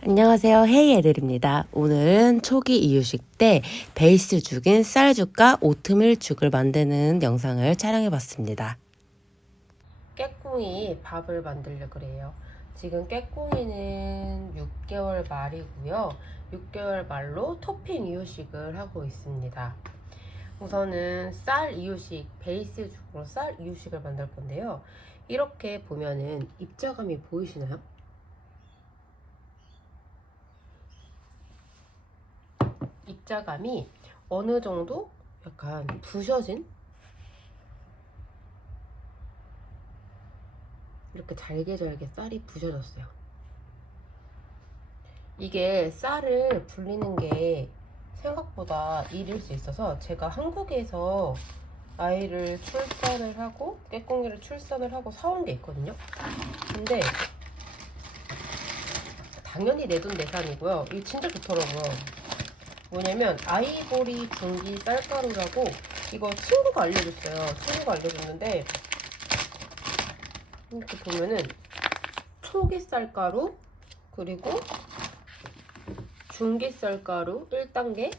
안녕하세요. 헤이에들입니다. 오늘은 초기 이유식 때 베이스 죽인 쌀죽과 오트밀죽을 만드는 영상을 촬영해봤습니다. 깨꿍이 밥을 만들려고 그래요. 지금 깨꿍이는 6개월 말이고요. 6개월 말로 토핑 이유식을 하고 있습니다. 우선은 쌀 이유식, 베이스 죽으로 쌀 이유식을 만들 건데요. 이렇게 보면은 입자감이 보이시나요? 입자감이 어느 정도 약간 부셔진 이렇게 잘게 쌀이 부셔졌어요. 이게 쌀을 불리는 게 생각보다 일일 수 있어서 제가 한국에서 아이를 출산을 하고 깨꿍이를 출산을 하고 사온 게 있거든요. 근데 당연히 내돈내산이고요. 이게 진짜 좋더라고요. 뭐냐면 아이보리 중기 쌀가루라고, 이거 친구가 알려줬어요. 친구가 알려줬는데 이렇게 보면은 초기 쌀가루, 그리고 중기 쌀가루 1단계,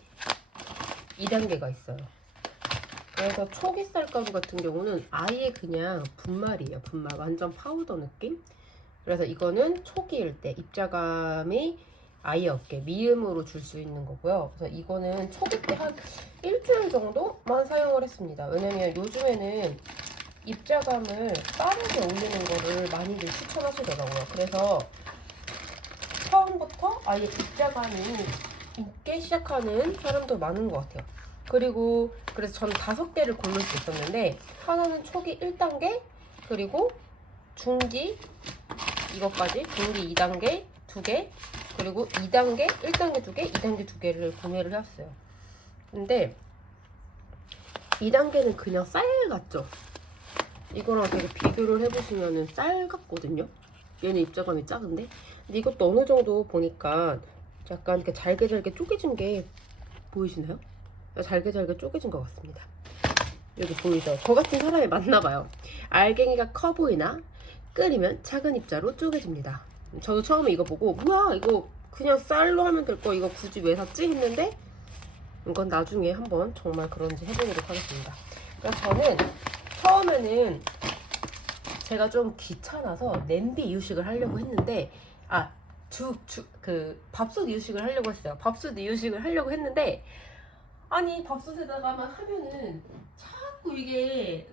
2단계가 있어요. 그래서 초기 쌀가루 같은 경우는 아예 그냥 분말이에요. 분말, 완전 파우더 느낌. 그래서 이거는 초기일 때 입자감이 아예 없게 미음으로 줄 수 있는 거고요. 그래서 이거는 초기 때 한 일주일 정도만 사용을 했습니다. 왜냐면 요즘에는 입자감을 빠르게 올리는 거를 많이들 추천하시더라고요. 그래서 처음부터 아예 입자감이 있게 시작하는 사람도 많은 것 같아요. 그리고 그래서 저는 5개를 고를 수 있었는데, 하나는 초기 1단계, 그리고 중기 이것까지, 중기 2단계 2개, 그리고 2단계 1단계 2개, 2단계 2개를 구매를 했어요. 근데 2단계는 그냥 쌀 같죠? 이거랑 되게 비교를 해보시면은 쌀 같거든요? 얘는 입자감이 작은데? 근데 이것도 어느 정도 보니까 약간 이렇게 잘게 쪼개진 게 보이시나요? 잘게 쪼개진 것 같습니다. 여기 보이죠? 저 같은 사람이 맞나봐요. 알갱이가 커 보이나? 끓이면 작은 입자로 쪼개집니다. 저도 처음에 이거 보고 뭐야, 이거 그냥 쌀로 하면 될 거, 이거 굳이 왜 샀지? 했는데 이건 나중에 한번 정말 그런지 해보도록 하겠습니다. 그래서 저는 처음에는 제가 좀 귀찮아서 냄비 이유식을 하려고 했는데, 밥솥 이유식을 하려고 했어요. 밥솥 이유식을 하려고 했는데, 아니 밥솥에다가만 하면은 자꾸 이게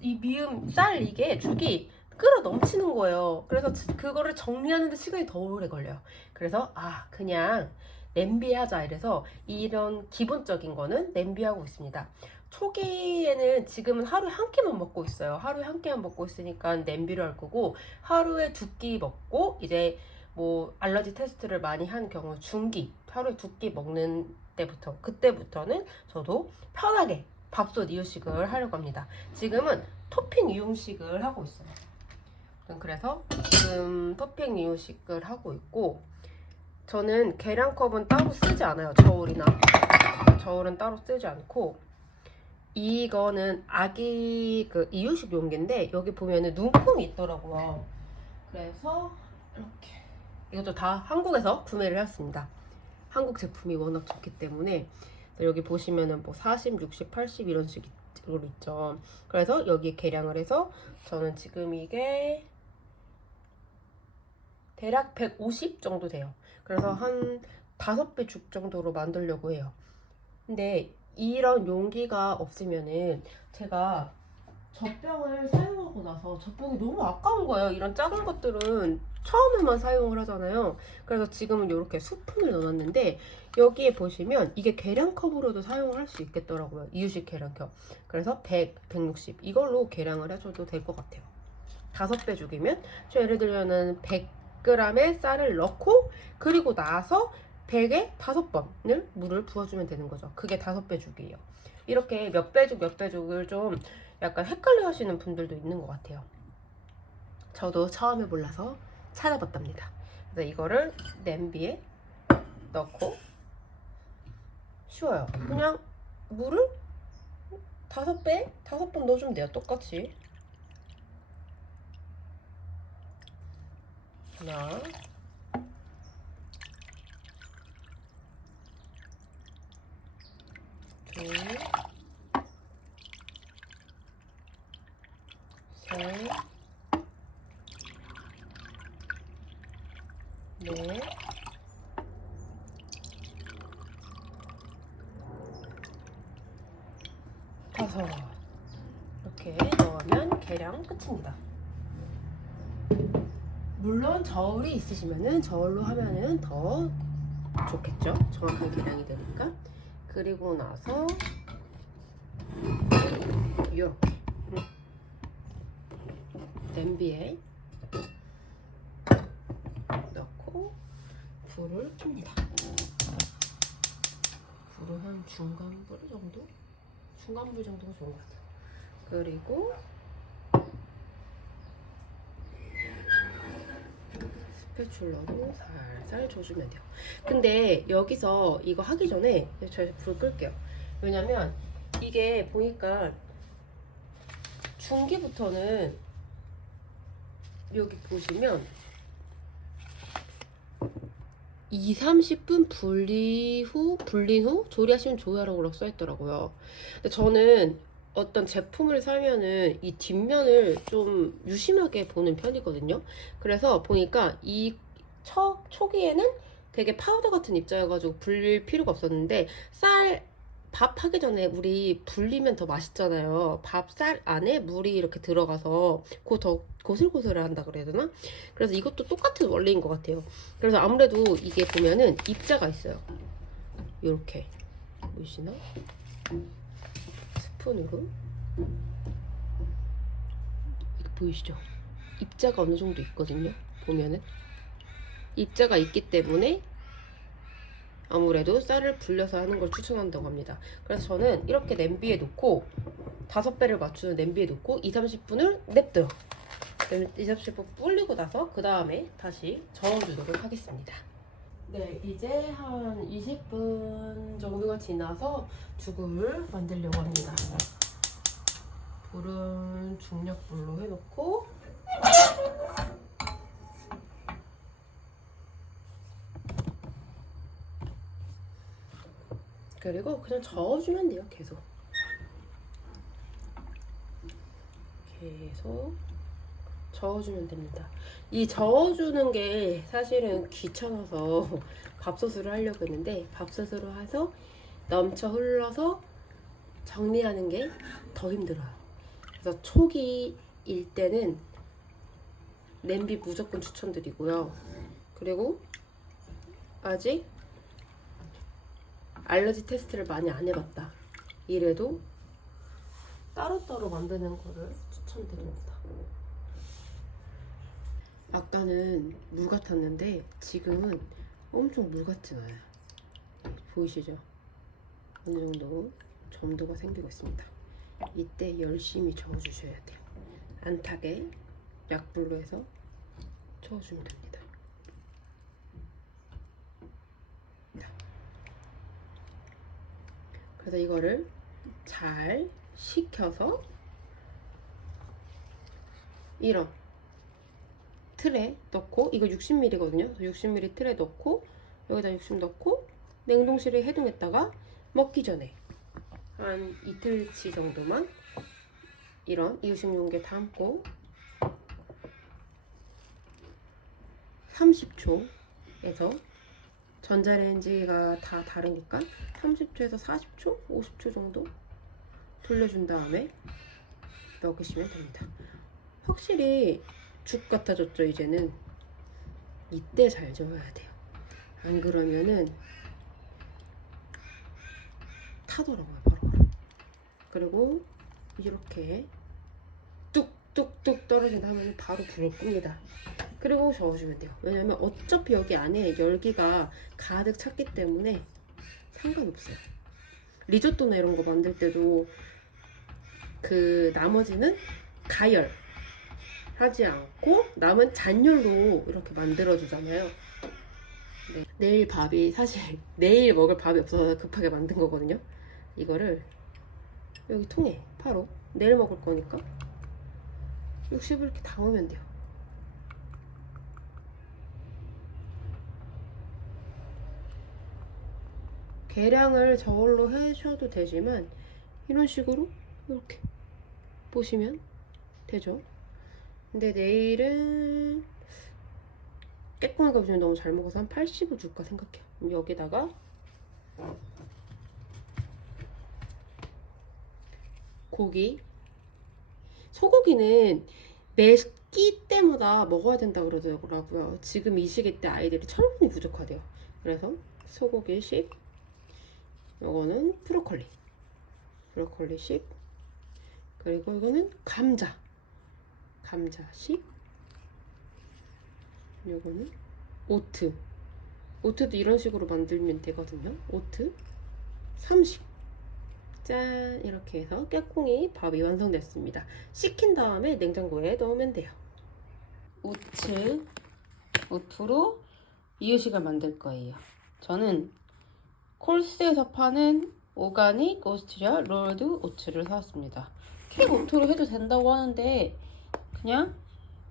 이 미음 쌀 이게 죽이 끓어 넘치는 거예요. 그래서 그거를 정리하는데 시간이 더 오래 걸려요. 그래서 그냥 냄비에 하자 이래서 이런 기본적인 거는 냄비에 하고 있습니다. 초기에는 지금은 하루에 한 끼만 먹고 있어요. 하루에 한 끼만 먹고 있으니까 냄비로 할 거고, 하루에 2끼 먹고 이제 뭐 알러지 테스트를 많이 한 경우 중기, 하루에 2끼 먹는 그때부터는 저도 편하게 밥솥 이유식을 하려고 합니다. 지금은 토핑 이유식을 하고 있어요. 그래서 지금 토핑 이유식을 하고 있고, 저는 계량컵은 따로 쓰지 않아요. 저울은 따로 쓰지 않고, 이거는 아기 그 이유식 용기인데 여기 보면은 눈콩이 있더라고요. 그래서 이렇게 이것도 다 한국에서 구매를 했습니다. 한국 제품이 워낙 좋기 때문에. 여기 보시면은 뭐 40, 60, 80 이런 식으로 있죠. 그래서 여기 계량을 해서 저는 지금 이게 대략 150 정도 돼요. 그래서 한 5배 죽 정도로 만들려고 해요. 근데 이런 용기가 없으면은 제가 젖병을 사용하고 나서 젖병이 너무 아까운 거예요. 이런 작은 것들은 처음에만 사용을 하잖아요. 그래서 지금은 이렇게 스푼을 넣어놨는데, 여기에 보시면 이게 계량컵으로도 사용을 할 수 있겠더라고요. 이유식 계량컵. 그래서 100, 160 이걸로 계량을 해줘도 될 것 같아요. 5배 죽이면, 예를 들면은 100g의 쌀을 넣고, 그리고 나서 100에 5번을 물을 부어주면 되는 거죠. 그게 5배 죽이에요. 이렇게 몇 배 죽을 좀 약간 헷갈려 하시는 분들도 있는 것 같아요. 저도 처음에 몰라서 찾아봤답니다. 그래서 이거를 냄비에 넣고 쉬워요. 그냥 물을 5번 넣어주면 돼요. 똑같이. 하나, 네. 다섯. 이렇게 넣으면 계량 끝입니다. 물론 저울이 있으시면은 저울로 하면은 더 좋겠죠? 정확한 계량이 되니까. 그리고 나서 이렇게 냄비에 넣고 불을 켭니다. 불은 한 중간불 정도? 중간불 정도가 좋은 것 같아요. 그리고 스패츌러로 살살 져주면 돼요. 근데 여기서 이거 하기 전에 제가 불 끌게요. 왜냐면 이게 보니까 중기부터는 여기 보시면 2~30분 불린 후 조리하시면 좋아요라고 써있더라고요. 근데 저는 어떤 제품을 사면은 이 뒷면을 좀 유심하게 보는 편이거든요. 그래서 보니까 이 초기에는 되게 파우더 같은 입자여가지고 불릴 필요가 없었는데 밥 하기 전에 우리 불리면 더 맛있잖아요. 쌀 안에 물이 이렇게 들어가서 더 고슬고슬을 한다 그래야 되나? 그래서 이것도 똑같은 원리인 것 같아요. 그래서 아무래도 이게 보면은 입자가 있어요. 이렇게 보이시나? 스푼으로 이거 보이시죠? 입자가 어느 정도 있거든요. 보면은 입자가 있기 때문에 아무래도 쌀을 불려서 하는 걸 추천한다고 합니다. 그래서 저는 이렇게 냄비에 놓고 5배를 맞추는 냄비에 놓고 2~30분을 냅둬요. 2~30분 불리고 나서 그 다음에 다시 저어주도록 하겠습니다. 네, 이제 한 20분 정도가 지나서 죽을 만들려고 합니다. 불은 중약불로 해놓고 그리고 그냥 저어주면 돼요. 계속 저어주면 됩니다. 이 저어주는 게 사실은 귀찮아서 밥솥으로 하려고 했는데 밥솥으로 해서 넘쳐 흘러서 정리하는 게 더 힘들어요. 그래서 초기일 때는 냄비 무조건 추천드리고요. 그리고 아직 알러지 테스트를 많이 안 해봤다 이래도 따로따로 만드는 거를 추천드립니다. 아까는 물 같았는데 지금은 엄청 물 같진 않아요. 보이시죠? 어느 정도 점도가 생기고 있습니다. 이때 열심히 저어주셔야 돼요. 안 타게 약불로 해서 저어주면 됩니다. 그래서 이거를 잘 식혀서 이런 틀에 넣고, 이거 60ml거든요. 60ml 틀에 넣고 여기다 60 넣고 냉동실에 해동했다가 먹기 전에 한 이틀치 정도만 이런 이유식 용기에 담고 30초에서 전자레인지가 다 다르니까 30초에서 40초, 50초 정도 돌려준 다음에 먹으시면 됩니다. 확실히 죽 같아졌죠. 이제는 이때 잘 저어야 돼요. 안 그러면은 타더라고요, 바로바로. 그리고 이렇게 뚝뚝뚝 떨어진 다음에 바로 불을 끕니다. 그리고 저어주면 돼요. 왜냐면 어차피 여기 안에 열기가 가득 찼기 때문에 상관없어요. 리조또나 이런 거 만들 때도 그 나머지는 가열 하지 않고 남은 잔열로 이렇게 만들어주잖아요. 네. 내일 밥이 사실 내일 먹을 밥이 없어서 급하게 만든 거거든요. 이거를 여기 통에 바로 내일 먹을 거니까 60을 이렇게 담으면 돼요. 계량을 저울로 하셔도 되지만 이런 식으로 이렇게 보시면 되죠. 근데 내일은 깨꼬리가 요즘에 너무 잘 먹어서 한 80을 줄까 생각해요. 그럼 여기다가 고기, 소고기는 매 끼 때마다 먹어야 된다 그러더라고요. 지금 이 시기 때 아이들이 철분이 부족하대요. 그래서 소고기 10, 요거는 브로콜리 10, 그리고 이거는 감자 10, 요거는 오트도 이런 식으로 만들면 되거든요. 오트 30. 짠, 이렇게 해서 깨콩이 밥이 완성됐습니다. 식힌 다음에 냉장고에 넣으면 돼요. 오트로 이유식을 만들 거예요. 저는 콜스에서 파는 오가닉 오스트리아 롤드 오트를 사왔습니다. 킥 오트로 해도 된다고 하는데 그냥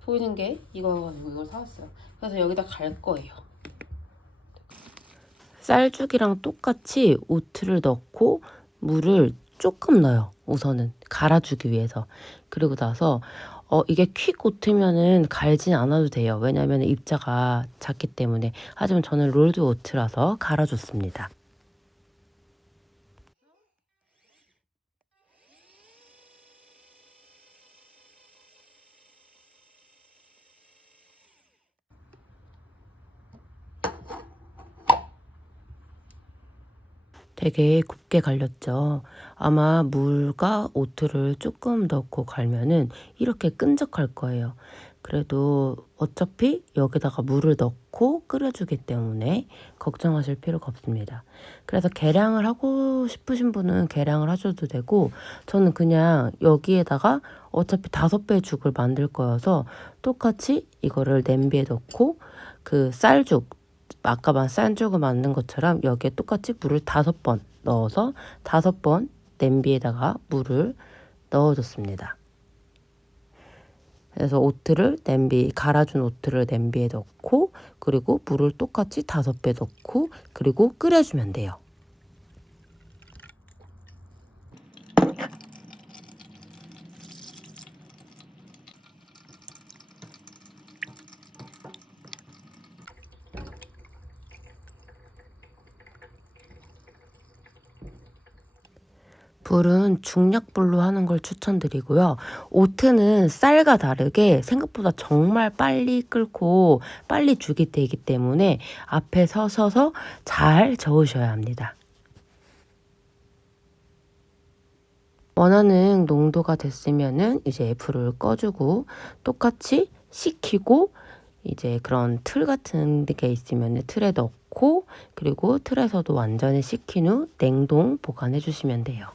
보이는 게 이거가지고 이걸 사왔어요. 그래서 여기다 갈 거예요. 쌀죽이랑 똑같이 오트를 넣고 물을 조금 넣어요. 우선은 갈아주기 위해서. 그리고 나서 이게 퀵 오트면은 갈진 않아도 돼요. 왜냐면 입자가 작기 때문에. 하지만 저는 롤드 오트라서 갈아줬습니다. 되게 곱게 갈렸죠. 아마 물과 오트를 조금 넣고 갈면은 이렇게 끈적할 거예요. 그래도 어차피 여기다가 물을 넣고 끓여주기 때문에 걱정하실 필요가 없습니다. 그래서 계량을 하고 싶으신 분은 계량을 하셔도 되고, 저는 그냥 여기에다가 어차피 5배 죽을 만들 거여서 똑같이 이거를 냄비에 넣고 그 쌀죽, 아까 쌀죽을 만든 것처럼 여기에 똑같이 물을 5번 넣어서 5번 냄비에다가 물을 넣어줬습니다. 그래서 갈아준 오트를 냄비에 넣고, 그리고 물을 똑같이 5배 넣고, 그리고 끓여주면 돼요. 불은 중약불로 하는 걸 추천드리고요. 오트는 쌀과 다르게 생각보다 정말 빨리 끓고 빨리 죽이 되기 때문에 앞에 서셔서 잘 저으셔야 합니다. 원하는 농도가 됐으면은 이제 불을 꺼주고 똑같이 식히고, 이제 그런 틀 같은 게 있으면 틀에 넣고, 그리고 틀에서도 완전히 식힌 후 냉동 보관해 주시면 돼요.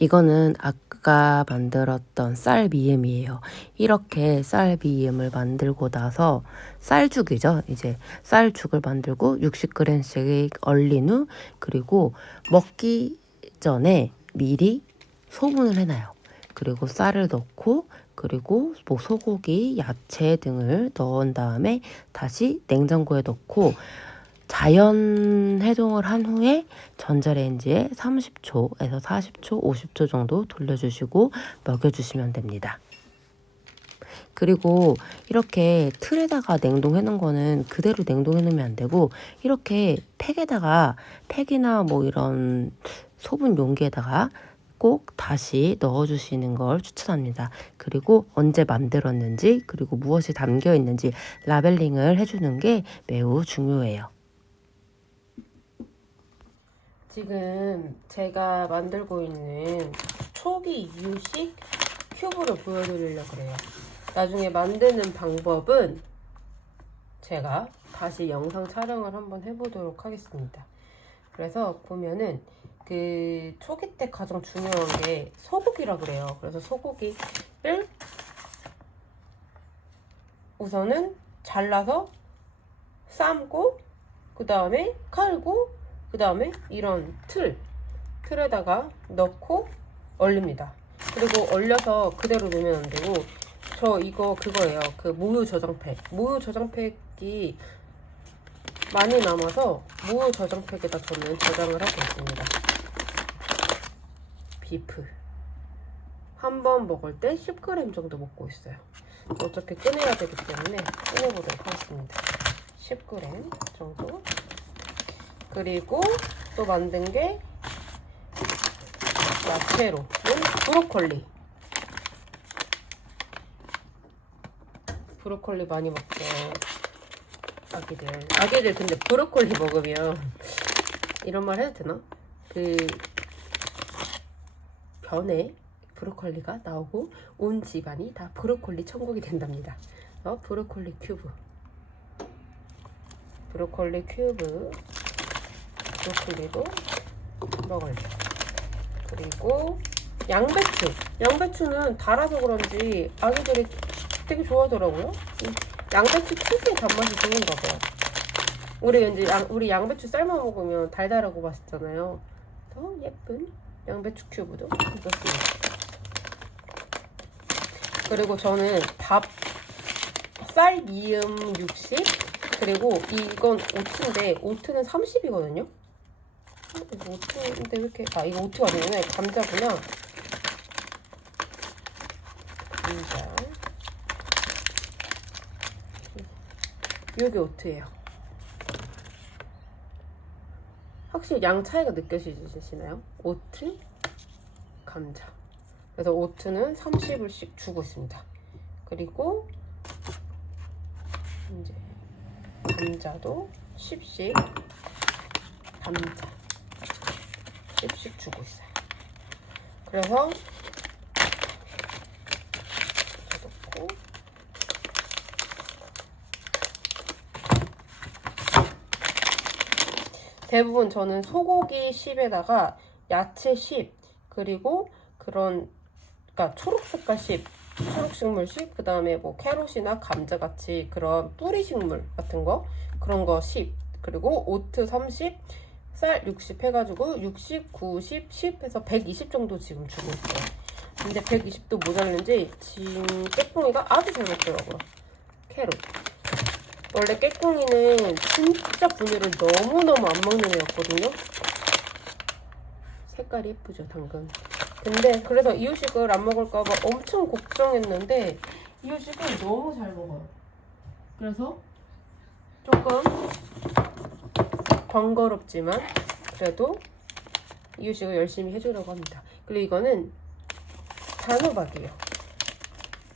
이거는 아까 만들었던 쌀 미음이에요. 이렇게 쌀 미음을 만들고 나서 쌀죽이죠. 이제 쌀죽을 만들고 60g씩 얼린 후, 그리고 먹기 전에 미리 소분을 해놔요. 그리고 쌀을 넣고, 그리고 뭐 소고기, 야채 등을 넣은 다음에 다시 냉장고에 넣고 자연 해동을 한 후에 전자레인지에 30초에서 40초, 50초 정도 돌려주시고 먹여주시면 됩니다. 그리고 이렇게 틀에다가 냉동해 놓은 거는 그대로 냉동해 놓으면 안 되고, 이렇게 팩이나 뭐 이런 소분 용기에다가 꼭 다시 넣어주시는 걸 추천합니다. 그리고 언제 만들었는지, 그리고 무엇이 담겨 있는지 라벨링을 해주는 게 매우 중요해요. 지금 제가 만들고 있는 초기 이유식 큐브를 보여드리려고 그래요. 나중에 만드는 방법은 제가 다시 영상 촬영을 한번 해보도록 하겠습니다. 그래서 보면은 그 초기 때 가장 중요한 게 소고기라 그래요. 그래서 소고기를 우선은 잘라서 삶고, 그 다음에 칼고, 그 다음에 이런 틀에다가 넣고 얼립니다. 그리고 얼려서 그대로 놓으면 안 되고, 저 이거 그거예요. 그 모유 저장팩이 많이 남아서 모유 저장팩에다 저는 저장을 하고 있습니다. 비프. 한 번 먹을 때 10g 정도 먹고 있어요. 어차피 꺼내야 되기 때문에 꺼내보도록 하겠습니다. 10g 정도. 그리고 또 만든 게 야채로는 브로콜리. 브로콜리 많이 먹죠. 아기들 근데 브로콜리 먹으면 이런 말 해도 되나? 그 변에 브로콜리가 나오고 온 집안이 다 브로콜리 천국이 된답니다. 브로콜리 큐브. 브로콜리도 먹을래. 그리고 양배추는 달아서 그런지 아기들이 되게 좋아하더라고요. 양배추 특유의 단맛이 좋은가 봐요. 우리 양배추 삶아 먹으면 달달하고 맛있잖아요. 더 예쁜 양배추 큐브도 넣습니다. 그리고 저는 쌀 미음 60, 그리고 이건 오트인데 오트는 30이거든요. 이거 오트인데 왜 이렇게 이거 오트가 아니구나. 감자구나. 감자. 이게 오트예요. 확실히 양 차이가 느껴지시나요? 오트, 감자. 그래서 오트는 30을씩 주고 있습니다. 그리고 이제 감자도 10씩 감자 10씩 주고 있어요. 그래서 넣고 대부분 저는 소고기 10에다가 야채 10 그리고 그러니까 초록색깔 10 초록식물 10 그 다음에 뭐 캐롯이나 감자같이 그런 뿌리식물 같은 거 그런 거 10 그리고 오트 30 쌀 60 해가지고 60, 90, 10 해서 120 정도 지금 주고 있어요. 근데 120도 모자른지 지금 깨꿍이가 아주 잘 먹더라고요. 캐롯. 원래 깨꿍이는 진짜 분유를 너무너무 안 먹는 애였거든요. 색깔이 예쁘죠, 당근. 근데 그래서 이유식을 안 먹을까봐 엄청 걱정했는데 이유식은 너무 잘 먹어요. 그래서 조금 번거롭지만 그래도 이유식을 열심히 해주려고 합니다. 그리고 이거는 단호박이에요.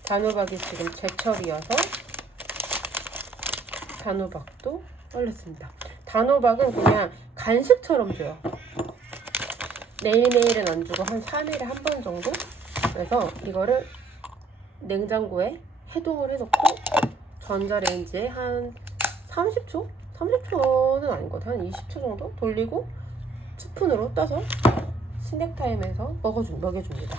단호박이 지금 제철이어서 단호박도 얼렸습니다. 단호박은 그냥 간식처럼 줘요. 매일매일은 안 주고 한 3일에 한 번 정도? 그래서 이거를 냉장고에 해동을 해놓고 전자레인지에 한 30초? 30초는 아닌 것 같아요. 한 20초 정도 돌리고 스푼으로 떠서 스낵타임에서 먹여줍니다.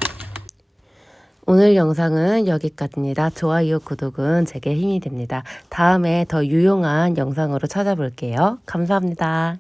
오늘 영상은 여기까지입니다. 좋아요, 구독은 제게 힘이 됩니다. 다음에 더 유용한 영상으로 찾아볼게요. 감사합니다.